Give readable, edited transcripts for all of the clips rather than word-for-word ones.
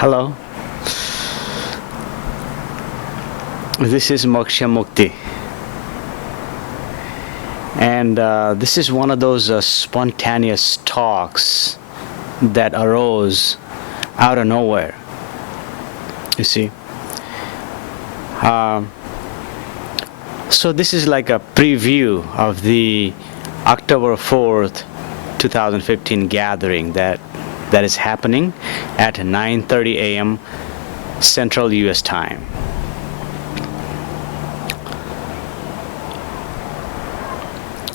Hello, this is Moksha Mukti, and this is one of those spontaneous talks that arose out of nowhere. You see, so this is like a preview of the October 4th, 2015 gathering that is happening at 9:30 a.m. Central U.S. time.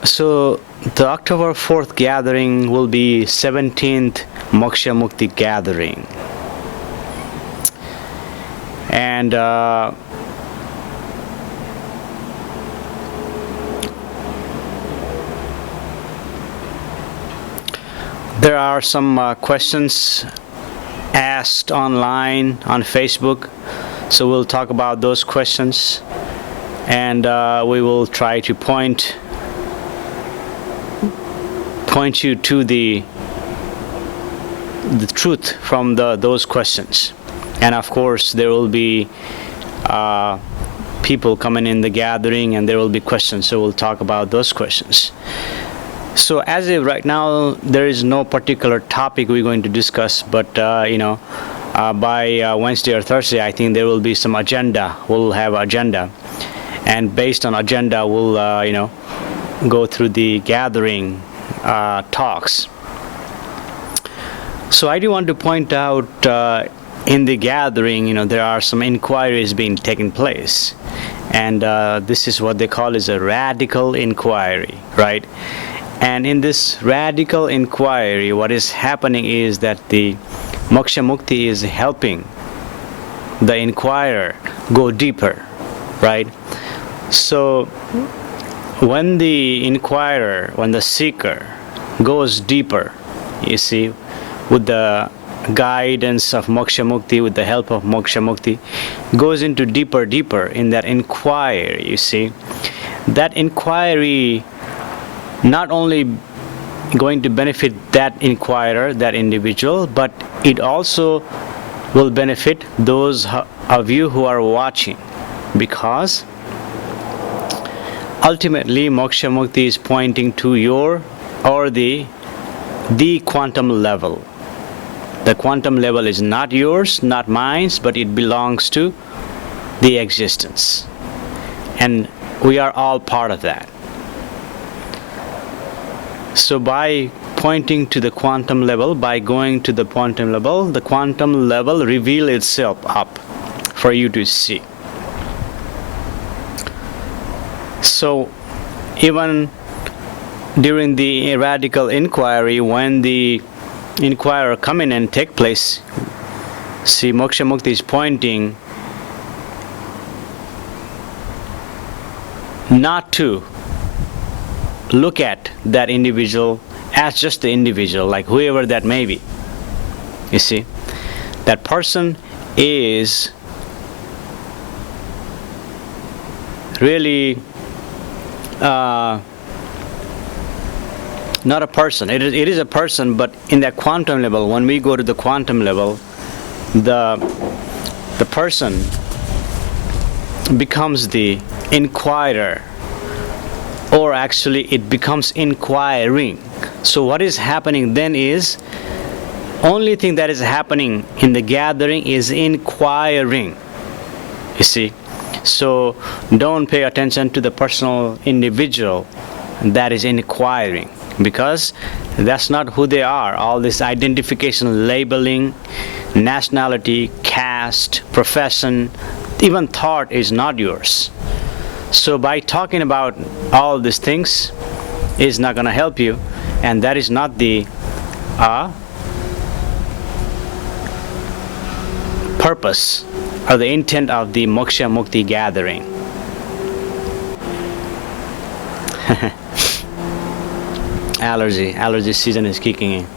So the October 4th gathering will be 17th Moksha Mukti gathering. And there are some questions asked online on Facebook, so we'll talk about those questions, and we will try to point you to the truth from those questions. And of course there will be people coming in the gathering, and there will be questions, so we'll talk about those questions. So as of right now, there is no particular topic we're going to discuss, but by Wednesday or Thursday, I think there will be some agenda. We'll have agenda, and based on agenda, we'll go through the gathering talks. So I do want to point out in the gathering, there are some inquiries being taken place, and this is what they call is a radical inquiry, right? And in this radical inquiry, what is happening is that the Moksha Mukti is helping the inquirer go deeper, right? So when the inquirer, when the seeker goes deeper, you see, with the guidance of Moksha Mukti, with the help of Moksha Mukti, goes into deeper in that inquiry, you see, that inquiry not only going to benefit that inquirer, that individual, but it also will benefit those of you who are watching, because ultimately Moksha Mukti is pointing to your or the quantum level. The quantum level is not yours, not mine, but it belongs to the existence, and we are all part of that. So by pointing to the quantum level, by going to the quantum level reveal itself up for you to see. So even during the radical inquiry, when the inquirer come in and take place, see, Moksha Mukti is pointing not to look at that individual as just the individual, like whoever that may be. You see, that person is really not a person. It is a person, but in that quantum level, when we go to the quantum level, the person becomes the inquirer, or actually it becomes inquiring. So what is happening then is, only thing that is happening in the gathering is inquiring, you see. So don't pay attention to the personal individual that is inquiring, because that's not who they are. All this identification, labeling, nationality, caste, profession, even thought is not yours. So by talking about all these things is not going to help you, and that is not the purpose or the intent of the Moksha Mukti gathering. Allergy season is kicking in.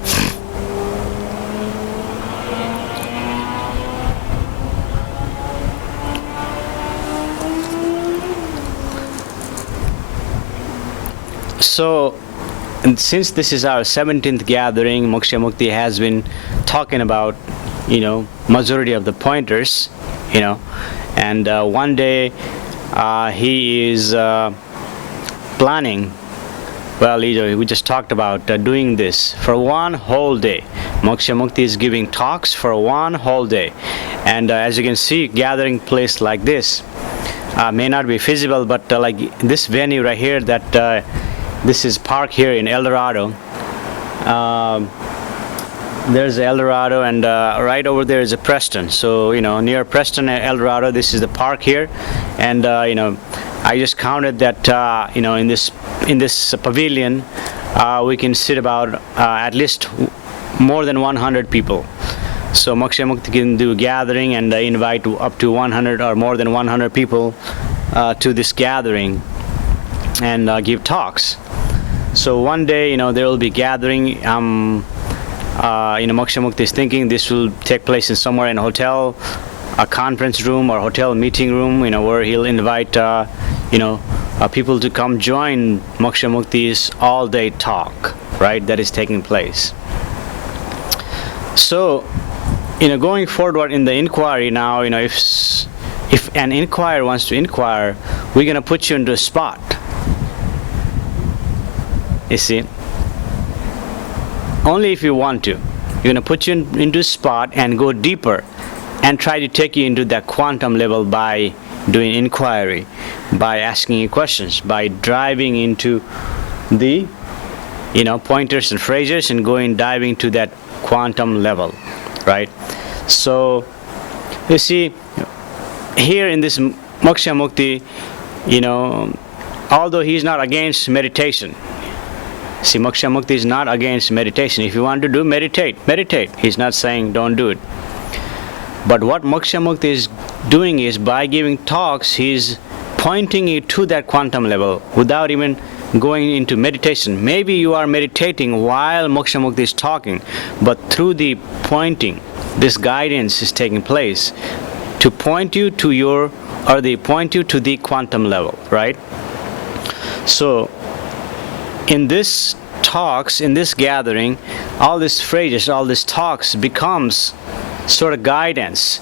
So, and since this is our 17th gathering, Moksha Mukti has been talking about majority of the pointers, and one day he is planning. Well, we just talked about doing this for one whole day. Moksha Mukti is giving talks for one whole day, and as you can see, gathering place like this may not be feasible, but like this venue right here, that this is park here in El Dorado. There's El Dorado, and right over there is a Preston. So near Preston and El Dorado, this is the park here, and I just counted that in this pavilion we can sit about at least more than 100 people. So Moksha Mukti can do gathering and invite up to 100 or more than 100 people to this gathering and give talks. So one day there will be gathering. Moksha Mukti is thinking this will take place in somewhere in a hotel, a conference room or hotel meeting room, where he'll invite people to come join Moksha Mukti's all-day talk, right? That is taking place. So, going forward in the inquiry now, if an inquirer wants to inquire, we're gonna put you into a spot. You see, only if you want to. You're gonna put you into a spot and go deeper, and try to take you into that quantum level by doing inquiry, by asking you questions, by driving into the pointers and phrases and diving to that quantum level, right? So you see here in this Moksha Mukti, although he's not against meditation. See, Moksha Mukti is not against meditation. If you want to do meditate. He's not saying don't do it. But what Moksha Mukti is doing is, by giving talks, he's pointing you to that quantum level without even going into meditation. Maybe you are meditating while Moksha Mukti is talking, but through the pointing, this guidance is taking place to point you to the quantum level, right? So in this talks, in this gathering, all these phrases, all these talks becomes sort of guidance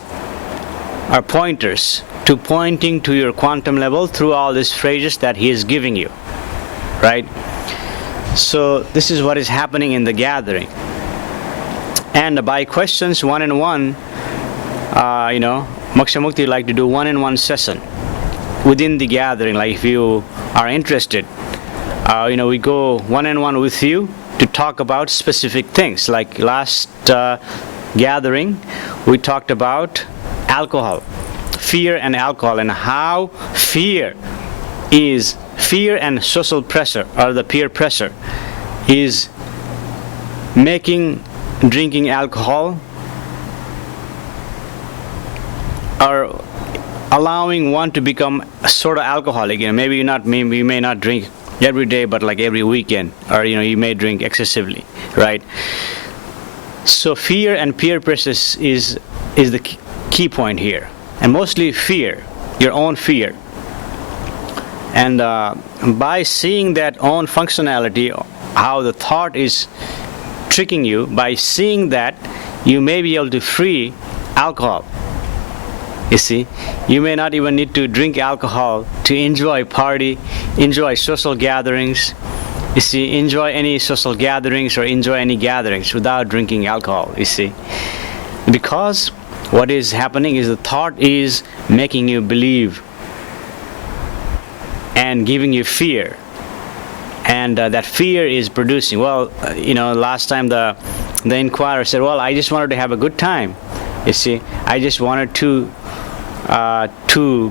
or pointers to pointing to your quantum level through all these phrases that he is giving you, right? So this is what is happening in the gathering. And by questions one-on-one, Moksha Mukti like to do one-on-one session within the gathering. Like if you are interested, we go one-on-one with you to talk about specific things. Like last gathering, we talked about alcohol, fear and alcohol, and how fear and social pressure, or the peer pressure, is making drinking alcohol or allowing one to become a sort of alcoholic. Maybe you may not drink every day, but like every weekend, or you may drink excessively, right? So fear and peer pressure is the key point here, and mostly fear, your own fear. And by seeing that own functionality, how the thought is tricking you, by seeing that, you may be able to free alcohol. You see, you may not even need to drink alcohol to enjoy party, enjoy social gatherings. You see, enjoy any social gatherings or enjoy any gatherings without drinking alcohol, you see. Because what is happening is the thought is making you believe and giving you fear. And that fear is producing, last time the inquirer said, well, I just wanted to have a good time. You see, I just wanted to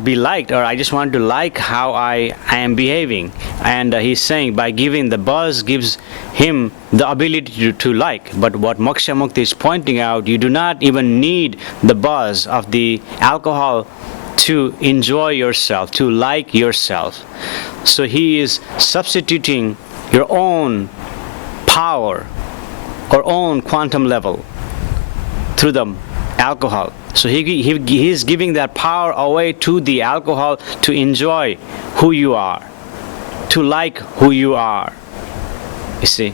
be liked, or I just wanted to like how I am behaving. And he's saying by giving the buzz gives him the ability to like. But what Moksha Mukti is pointing out, you do not even need the buzz of the alcohol to enjoy yourself, to like yourself. So he is substituting your own power or own quantum level through the alcohol. So he is giving that power away to the alcohol to enjoy who you are, to like who you are. You see.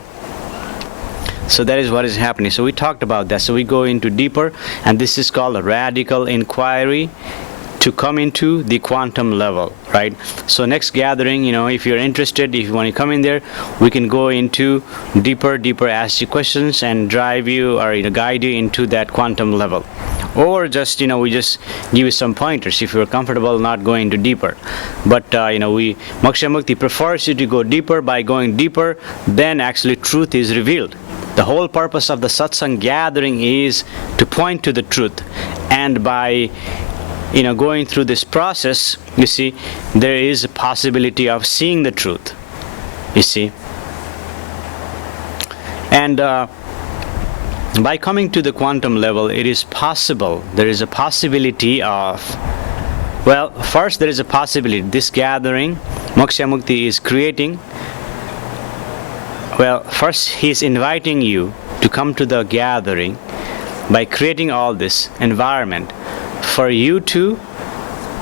So that is what is happening. So we talked about that. So we go into deeper, and this is called a radical inquiry to come into the quantum level, right? So next gathering, if you're interested, if you want to come in there, we can go into deeper, ask you questions and drive you or guide you into that quantum level. Or just, we just give you some pointers if you're comfortable not going into deeper. But, Moksha Mukti prefers you to go deeper. By going deeper, then actually truth is revealed. The whole purpose of the satsang gathering is to point to the truth. And by going through this process, you see, there is a possibility of seeing the truth, you see. And by coming to the quantum level, it is possible, there is a possibility of, well, first there is a possibility, this gathering, Moksha Mukti is creating, well, first he is inviting you to come to the gathering by creating all this environment for you to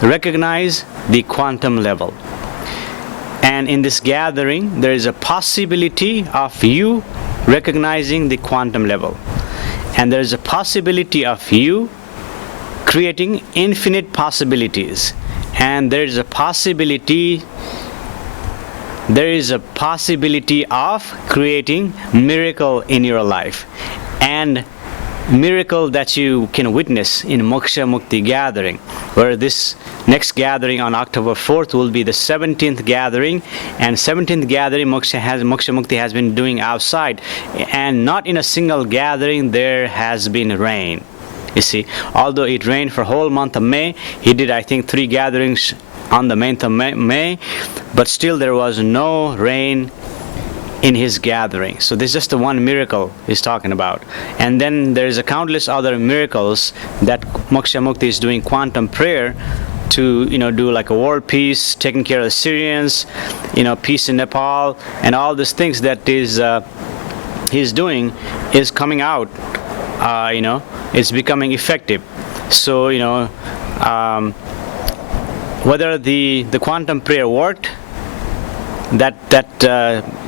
recognize the quantum level. And in this gathering, there is a possibility of you recognizing the quantum level. And there is a possibility of you creating infinite possibilities. And there is a possibility of creating miracle in your life. And miracle that you can witness in Moksha Mukti gathering, where this next gathering on October 4th will be the 17th gathering, and 17th gathering Moksha Mukti has been doing outside, and not in a single gathering there has been rain. You see, although it rained for whole month of May, he did I think 3 gatherings on the month of May, but still there was no rain in his gathering. So this is just the one miracle he's talking about. And then there is a countless other miracles that Moksha Mukti is doing quantum prayer to do like a world peace, taking care of the Syrians, peace in Nepal, and all these things that is he's doing is coming out, it's becoming effective. So whether the quantum prayer worked, that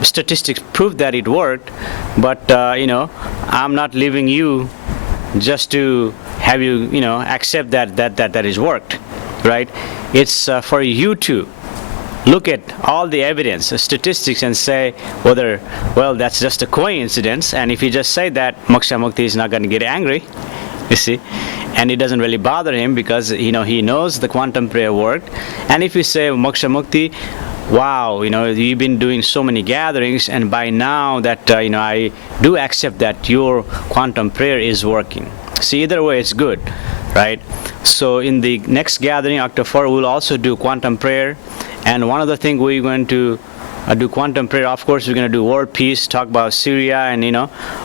statistics prove that it worked, but I'm not leaving you just to have you accept that is worked, right? It's for you to look at all the evidence, the statistics, and say whether, well, that's just a coincidence. And if you just say that, Moksha Mukti is not going to get angry, you see, and it doesn't really bother him because he knows the quantum prayer worked. And if you say, Moksha Mukti, wow, you've been doing so many gatherings, and by now that I do accept that your quantum prayer is working. See, either way it's good, right? So in the next gathering, October 4, we'll also do quantum prayer. And one other thing we're going to do quantum prayer, of course we're going to do world peace, talk about Syria and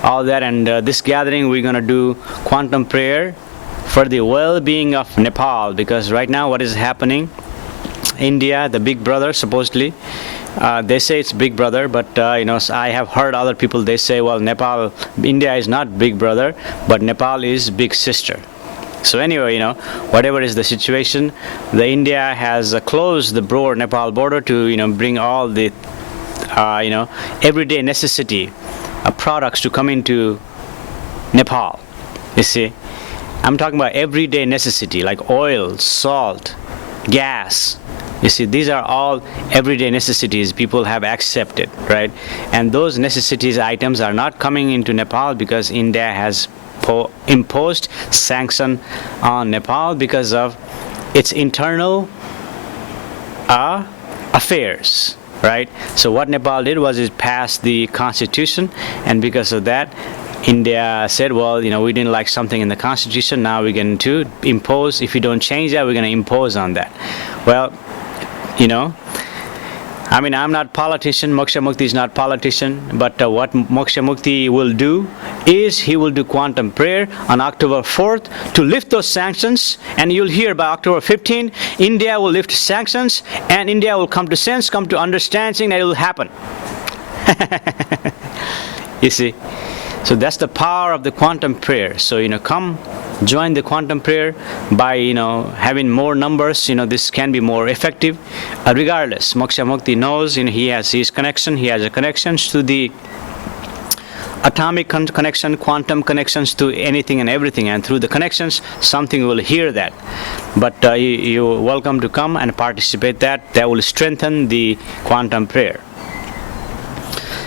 all that. And this gathering we're going to do quantum prayer for the well-being of Nepal, because right now what is happening, India, the big brother, supposedly, they say it's big brother, but I have heard other people, they say, well, India is not big brother, but Nepal is big sister. So anyway, whatever is the situation, the India has closed the Nepal border to bring all the everyday necessity products to come into Nepal. You see, I'm talking about everyday necessity like oil, salt, gas. You see, these are all everyday necessities people have accepted, right? And those necessities items are not coming into Nepal because India has imposed sanction on Nepal because of its internal affairs, right? So what Nepal did was it passed the constitution, and because of that, India said, well, we didn't like something in the constitution, now we're going to impose, if you don't change that, we're going to impose on that. Well, I'm not politician, Moksha Mukti is not politician, but what Moksha Mukti will do is he will do quantum prayer on October 4th to lift those sanctions, and you'll hear by October 15th, India will lift sanctions, and India will come to sense, come to understanding that it will happen. You see? So that's the power of the quantum prayer. So, come join the quantum prayer by, having more numbers, this can be more effective. Regardless, Moksha Mukti knows, he has his connection, he has a connection to the atomic connection, quantum connections to anything and everything, and through the connections, something will hear that. But you're welcome to come and participate. That will strengthen the quantum prayer.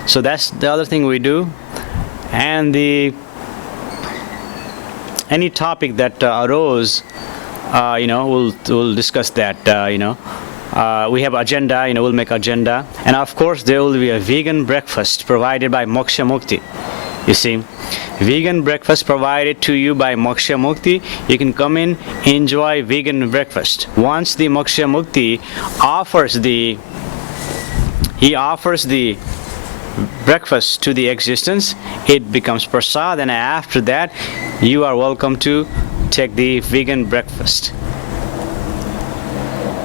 So that's the other thing we do. And any topic that arose, we'll discuss that. We have agenda. We'll make agenda, and of course there will be a vegan breakfast provided by Moksha Mukti. You see, vegan breakfast provided to you by Moksha Mukti. You can come in, enjoy vegan breakfast. Once the Moksha Mukti offers the breakfast to the existence, it becomes prasad, and after that you are welcome to take the vegan breakfast.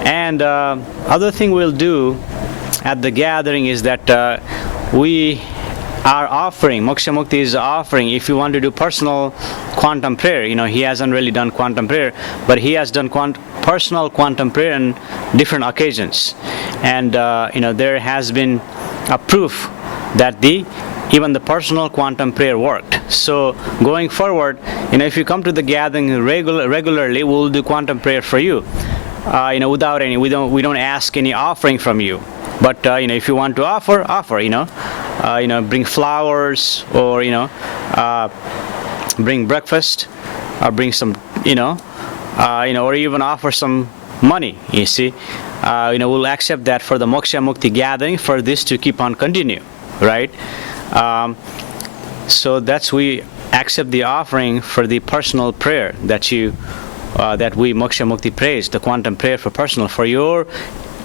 And other thing we'll do at the gathering is that we are offering, Moksha Mukti is offering, if you want to do personal quantum prayer. He hasn't really done quantum prayer, but he has done personal quantum prayer on different occasions. And there has been a proof that even the personal quantum prayer worked. So going forward, if you come to the gathering regularly, we'll do quantum prayer for you. Without any, we don't ask any offering from you. But if you want to offer, bring flowers, or bring breakfast, or bring some, or even offer some money. You see, we'll accept that for the Moksha Mukti gathering, for this to keep on continue, right? So we accept the offering for the personal prayer that we Moksha Mukti prays, the quantum prayer for personal, for your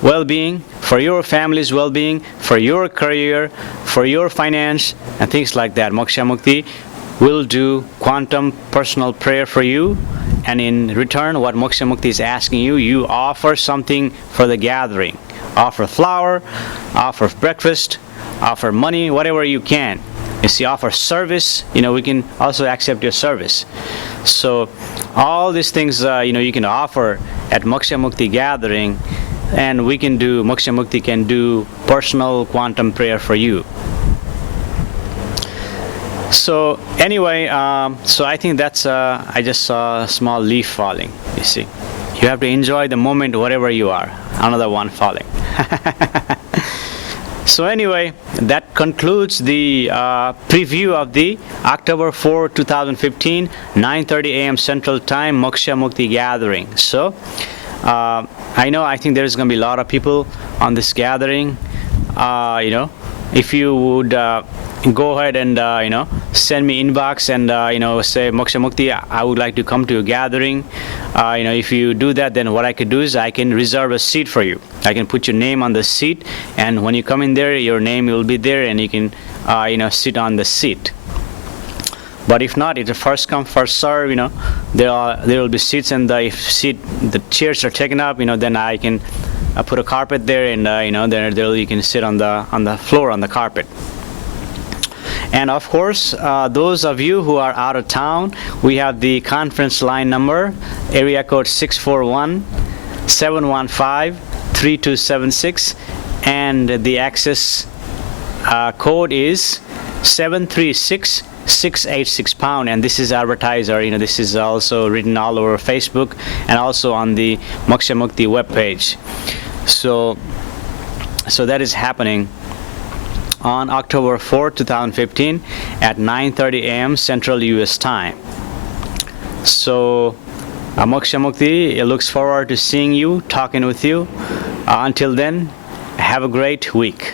well-being, for your family's well-being, for your career, for your finance, and things like that. Moksha Mukti will do quantum personal prayer for you, and in return, what Moksha Mukti is asking you, you offer something for the gathering. Offer flower, offer breakfast, offer money, whatever you can. You see, offer service. We can also accept your service. So all these things, you can offer at Moksha Mukti gathering, and Moksha Mukti can do personal quantum prayer for you. So anyway, so I think that's, I just saw a small leaf falling, you see. You have to enjoy the moment wherever you are. Another one falling. So anyway, that concludes the preview of the October 4, 2015, 9:30 a.m. Central Time Moksha Mukti gathering. So I think there's going to be a lot of people on this gathering. If you would go ahead and send me inbox and say, Moksha Mukti, I would like to come to a gathering. If you do that, then what I could do is I can reserve a seat for you. I can put your name on the seat, and when you come in there, your name will be there, and you can sit on the seat. But if not, it's a first come first serve. There will be seats, and if the chairs are taken up, then I can put a carpet there, and there you can sit on the floor on the carpet. And of course, those of you who are out of town, we have the conference line number, area code 641-715-3276, and the access code is 736-686#, and this is advertiser. This is also written all over Facebook and also on the Moksha Mukti webpage. So that is happening on October 4, 2015 at 9:30 a.m. Central U.S. time. So Moksha Mukti looks forward to seeing you, talking with you. Until then, have a great week.